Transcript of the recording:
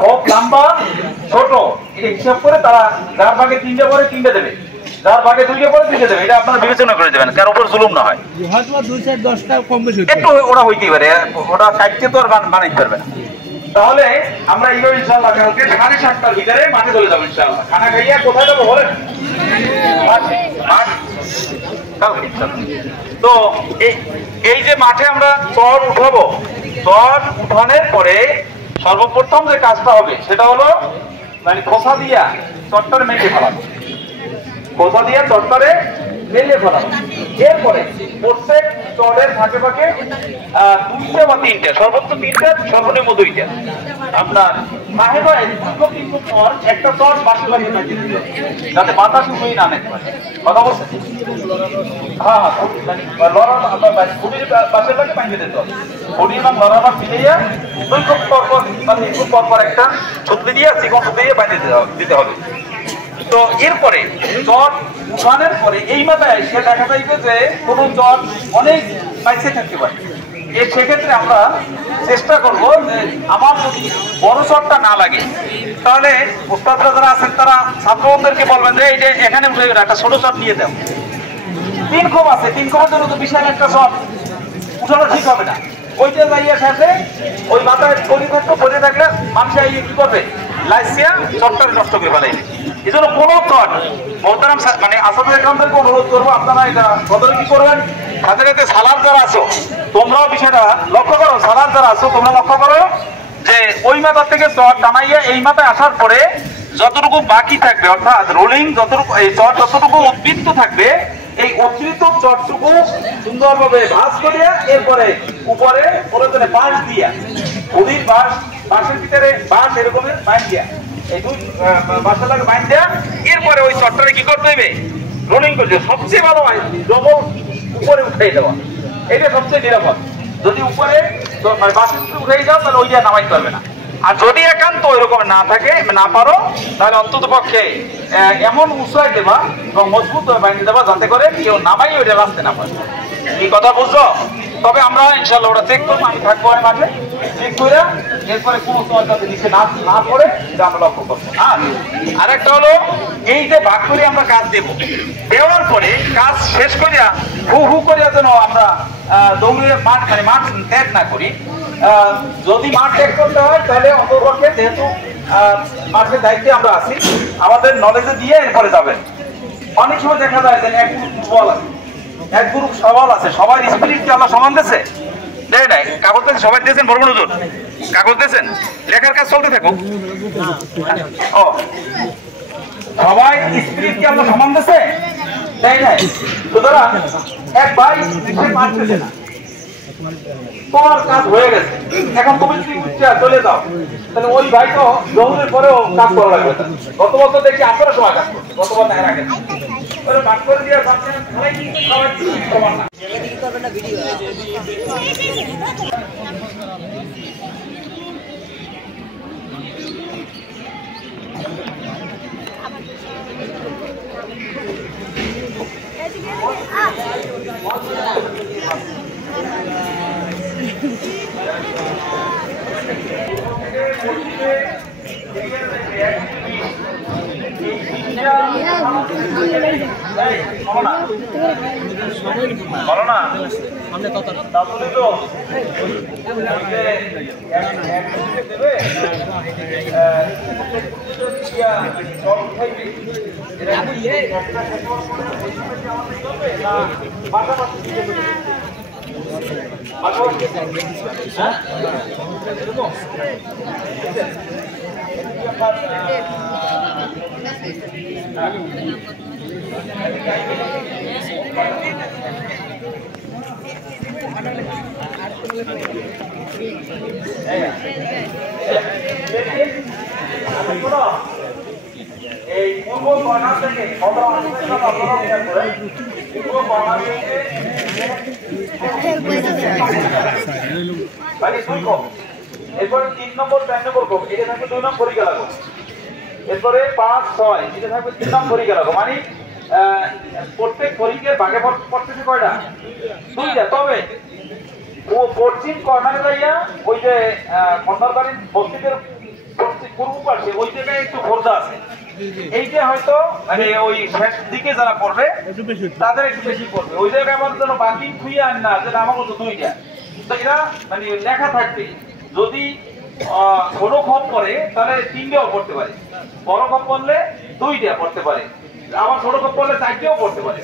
খুব লম্বা ছোট এটা হিসাব করে তারা যার ভাগে 3টে পরে 3টে দেবে, যার ভাগে 2টে পরে 2টে দেবে। এটা আপনারা বিবেচনা করে দেবেন, কার উপর জুলুম না হয়। হয়তো 2-4-10টা কম বেশি একটু ওরা হইতেই পারে, ওটা কাটতে তো আর বানাইতে পারবে না। তাহলে আমরা এইভাবে ইনশাআল্লাহ কালকে 7:30টার ভিতরে মাঠে চলে যাবো ইনশাআল্লাহ। খানা খাইয়া কোথায় যাবো বলেন? তো এই যে মাঠে আমরা চর উঠাবো, চর উঠানোর পরে সর্বপ্রথম যে কাজটা হবে সেটা হলো মানে খোসা দিয়া চট্টরে মেখে ফেলাবো, খোসা দিয়া চট্টরে মেলে ফেলাবো। এরপরে প্রত্যেক চরের ফাঁকে ফাঁকে 2টে বা 3টে, সর্বোচ্চ 3টে, সর্বনিম্ন 2টে আপনার মাহে বা কিন্তু পর একটা চর বাসে লাগিয়ে থাকে যাতে বাতাস উঠেই না নেতে পারে। কথা বলছেন? হ্যাঁ হ্যাঁ, লড়া খুঁটির বাসে লাগে বাঁধিয়ে দিতে হবে। খুঁটি এবং লড়াটা মিলিয়ে 2 ফুট পর মানে 1 ফুট পর একটা ছুতলি দিয়ে চিকন ছুতলি দিয়ে বাঁধিয়ে দিতে হবে। তো এরপরে চট উঠানোর পরে এই মাথায় সে দেখা যাইবে যে কোনো চট অনেক বাইসে থাকতে পারে। সেক্ষেত্রে আমরা চেষ্টা করব যে আমার যদি বড় চটটা না লাগে তাহলে ওস্তাদরা যারা আছেন তারা ছাত্রদেরকে বলবেন যে এই যে এখানে উঠে একটা ছোট চট নিয়ে দাও। 3 কোপ আছে, 3 কোপের জন্য তো বিশাল একটা চট উঠানো ঠিক হবে না। ওইটা যাইয়া শেষে ওই মাথায় পড়ে থাকলে মানুষ কি করবে, লাইসিয়া চটটা নষ্ট করে ফেলাইবে। এই জন্য কোনো চট মোহতারাম মানে আসাদের কামদেরকে অনুরোধ করবো আপনারা এটা বদলে কি করবেন, সাথে সাথে সালার যারা আছো তোমরাও বিষয়টা লক্ষ্য করো, সালার যারা আছো তোমরা লক্ষ্য করো যে ওই মাথা থেকে চট টানাইয়া এই মাথায় আসার পরে যতটুকু বাকি থাকবে অর্থাৎ রোলিং যতটুকু এই চট যতটুকু উদ্বৃত্ত থাকবে এই অতিরিক্ত চটটুকু সুন্দরভাবে ভাঁজ করিয়া এরপরে উপরে প্রয়োজনে বাঁশ দিয়া উড়ির বাঁশের ভিতরে বাঁশ এরকমের বাইন দিয়া এই 2 বাঁশের লাগে বাইন দেয়া এরপরে ওই চটটারে কি করতে হবে, রোলিং করতে। সবচেয়ে ভালো হয় ডবল উপরে উঠাই দেওয়া, এটা সবচেয়ে নিরাপদ। যদি উপরে বাঁশের উঠে যাও তাহলে ওই দিয়ে নামাইতে পারবে না। আর যদি একান্ত ওই রকম না থাকে না পারো তাহলে অন্তত পক্ষে এমন উৎসাহ দেবা এবং মজবুত হয়ে বানিয়ে দেবা যাতে করে কেউ নামাই ওইটা রাস্তে না পারে। এই কথা বুঝছো? তবে আমরা ইনশাল্লাহ ওটা চেক করবো, আমি থাকবো মাঠে চেক করে এরপরে কোনো তোমার কাছে নিচে না পড়ে এটা আমরা লক্ষ্য করবো। আর একটা হলো এই যে ভাগ করে আমরা কাজ দেওয়ার পরে কাজ শেষ করিয়া হু করিয়া যেন আমরা দৌড়ে মাঠ ত্যাগ না করি। যদি মাঠ ত্যাগ করতে হয় তাহলে অন্তর্পক্ষে যেহেতু মাঠের দায়িত্বে আমরা আছি আমাদের নলেজে দিয়ে এরপরে যাবেন। অনেক সময় দেখা যায় যে এক গ্রুপ দুর্বল আছে, এক গ্রুপ সবল আছে, সবাই স্পিরিট কি আল্লাহ সমান দিয়েছে? দেয় নাই। কাগজ থেকে সবাই দিয়েছেন, বড় বড় হুজুর কাগজ দিয়েছেন, লেখার কাজ চলতে থাকুক। ও সবাই স্পিরিট কি আল্লাহ সমান দিয়েছে? দেয় নাই। সুতরাং এক ভাই মারতেছে না, তোমার কাজ হয়ে গেছে, এখন তুমি যদি চলে যাও তাহলে ওই ভাই তো জহুরের পরেও কাজ করা লাগবে। গত বছর দেখি আপনারা সময় কাজ করছে, গত বছর এর আগে ভাগ করে দিয়ে সবাই সমান না। বলো না এই পূর্ব কর্নার থেকে এরপরে 3 নম্বর 4 নম্বর কোপ এটা থাকবে 2 নম্বর পরীক্ষা লাগবে। এরপরে 5 6 এটা থাকবে 3 নম্বর পরীক্ষা লাগবে। মানে প্রত্যেক পরীক্ষার ভাগে পড়তেছে কয়টা? 2টা। তবে ও পশ্চিম কর্নারে যাইয়া ওই যে কর্নার বাড়ির মসজিদের পূর্ব পাশে ওই জায়গায় একটু ভোরদা আছে, এইটা হয়তো মানে ওই শেষ দিকে যারা পড়বে তাদের একটু বেশি পড়বে। ওই জায়গায় আমার জন্য বাকি খুঁয়ে আন না, যেটা আমার মতো দুইটা, তো এটা মানে লেখা থাকবে। যদি ছোট খপ পড়ে তাহলে 3টাও পড়তে পারে, বড় খপ পড়লে 2টা পড়তে পারে, আবার ছোট খপ পড়লে 4টাও পড়তে পারে।